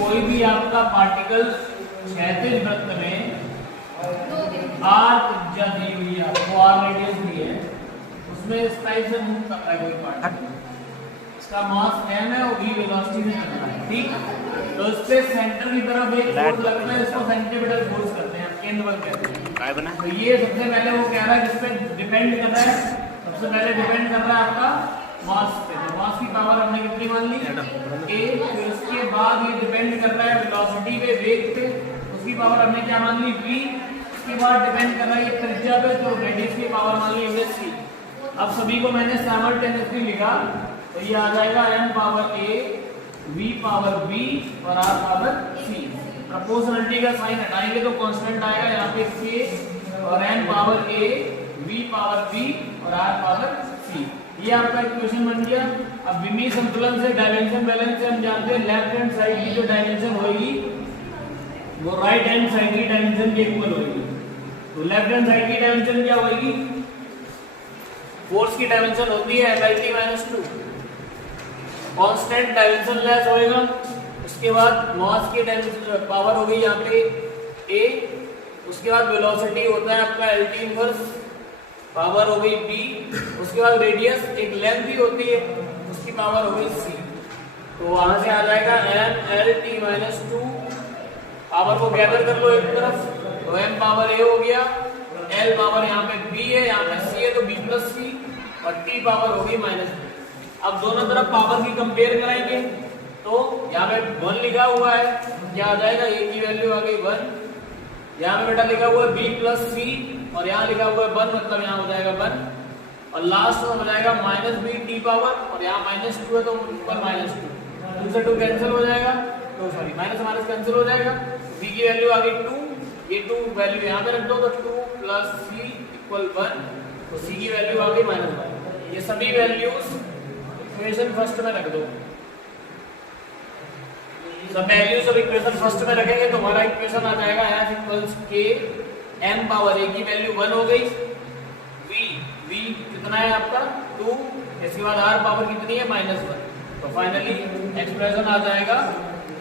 कोई भी आपका पार्टिकल क्षैतिज वृत्त में आर त्रिज्या दी हुई है, आपको आर रेडियस दी है, उसमें इस टाइप से मूव कर रहा है कोई पार्टिकल, इसका मास m है और v वेलोसिटी से चल रहा है, ठीक। तो इस पे सेंटर की तरफ एक फोर्स लगता है, इसको सेंट्रीपिटल फोर्स करते हैं, केंद्र बल कहते हैं। काय बना? तो ये सबसे पहले वो कह रहा है जिस पे डिपेंड कर रहा है, सबसे पहले डिपेंड कर रहा है आपका मास पे। तो मास की पावर हमने कितनी मान ली a, फिर उसके बाद ये डिपेंड कर रहा है वेलोसिटी पे, वेग पे, उसकी पावर हमने क्या मान ली v, उसके बाद डिपेंड कर रहा है ये त्रिज्या पे, तो रेडियस की पावर मान ली हमने c। अब सभी को मैंने साइमल्टेनियसली लिखा, तो ये आ जाएगा m power a, v power b और r पावर c। प्रोपोर्शनलिटी का साइन हटाएंगे तो कांस्टेंट आएगा यहाँ पे k और n power a, v power b और r पावर c। ये आपका इक्वेशन बन गया। अब विमीय संतुलन से डायमेंशन बैलेंस से हम जानते हैं लेफ्ट हैंड साइड की जो डायमेंशन होगी वो राइट हैंड साइड की डायमेंशन के इक्वल होगी। तो लेफ्ट हैंड साइड की डायमेंशन क्या होगी? फोर्स की डायमेंशन होती है L/T-2, कांस्टेंट डायमेंशन लेस होएगा। उसके बाद मास की डायमेंशन पावर हो गई यहाँ पे a, उसके बाद वेलोसिटी होता है आपका L/T इनवर्स, पावर हो गई b, उसके बाद रेडियस एक लेंथ भी होती है, उसकी पावर हो गई c। तो वहां से आ जाएगा m/L/T-2, पावर को गैदर कर लो एक तरफ, तो m पावर a हो गया, l पावर यहाँ पे b है, यहाँ पे c है तो b प्लस c, और t पावर हो गई -b। अब दोनों तरफ पावर की कंपेयर कराएंगे, तो यहाँ पे 1 लिखा हुआ है, क्या आ जाएगा a की वैल्यू आ गई 1, यहाँ पे बेटा लिखा हुआ है b प्लस c, और यहाँ लिखा हुआ है 1, मतलब यहाँ हो जाएगा 1, और लास्ट में हो जाएगा -b t पावर, और यहाँ -2 है तो ऊपर -2, 2 से 2 कैंसिल हो जाएगा, तो सॉरी माइनस माइनस कैंसिल हो जाएगा। b की वैल्यू आ गई 2, ये 2 वैल्यू यहाँ पे रख दो, तो 2 प्लस c इक्वल 1, तो c की वैल्यू आ गई -1। ये सभी वैल्यूज इक्वेशन फर्स्ट में रख दो, सब वैल्यूज ऑफ इक्वेशन फर्स्ट में रखेंगे तो हमारा इक्वेशन आ जाएगा f equals k, m power a की वैल्यू 1 हो गई, v कितना है आपका 2, इसके बाद r पावर कितनी है -1, तो फाइनली एक्सप्रेशन आ जाएगा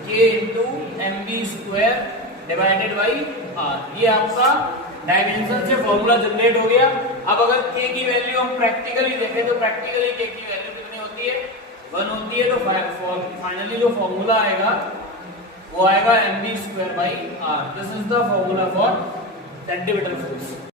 k into mv² divided by r। ये आपका डायमेंशन से फॉर्मूला जनरेट हो गया। अब अगर k की वैल्यू हम प्रैक्टिकली देखें तो प्रैक्टिकली k की वैल्यू कितनी होती है 1 होती है, तो फाइनली जो फॉर्मूला आएगा वो आएगा mv² by r। This is the formula for centimetre force.